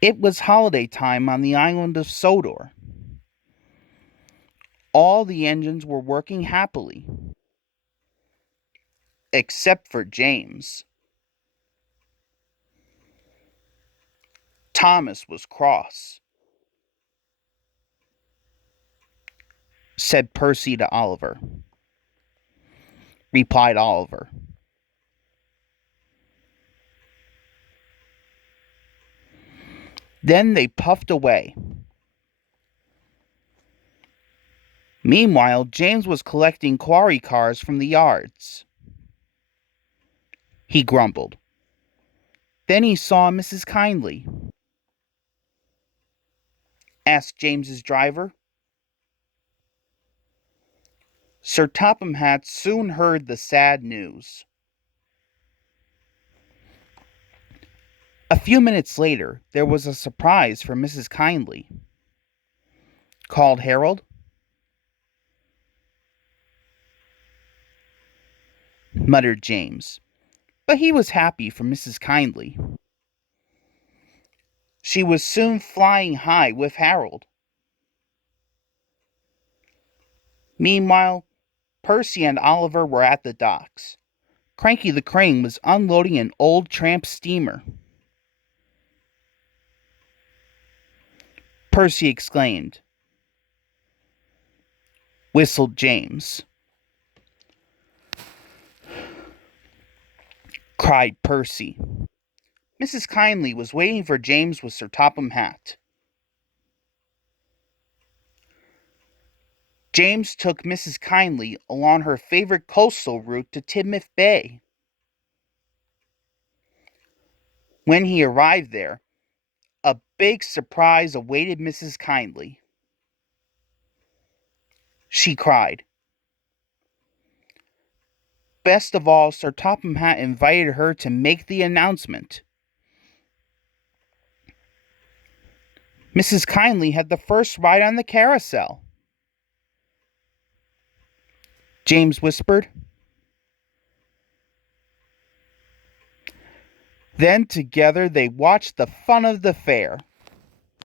It was holiday time on the island of Sodor. All the engines were working happily, except for James. Thomas was cross, said Percy to Oliver. Replied Oliver. Then they puffed away. Meanwhile, James was collecting quarry cars from the yards. He grumbled. Then he saw Mrs. Kindly. Asked James's driver. Sir Topham Hatt soon heard the sad news. A few minutes later, there was a surprise for Mrs. Kindly. Called Harold? Muttered James, but he was happy for Mrs. Kindly. She was soon flying high with Harold. Meanwhile, Percy and Oliver were at the docks. Cranky the Crane was unloading an old tramp steamer. Percy exclaimed. Whistled James. Cried Percy. Mrs. Kindly was waiting for James with Sir Topham Hatt. James took Mrs. Kindly along her favorite coastal route to Tidmouth Bay. When he arrived there, a big surprise awaited Mrs. Kindly. She cried. Best of all, Sir Topham Hatt invited her to make the announcement. Mrs. Kindly had the first ride on the carousel. James whispered. Then together they watched the fun of the fair.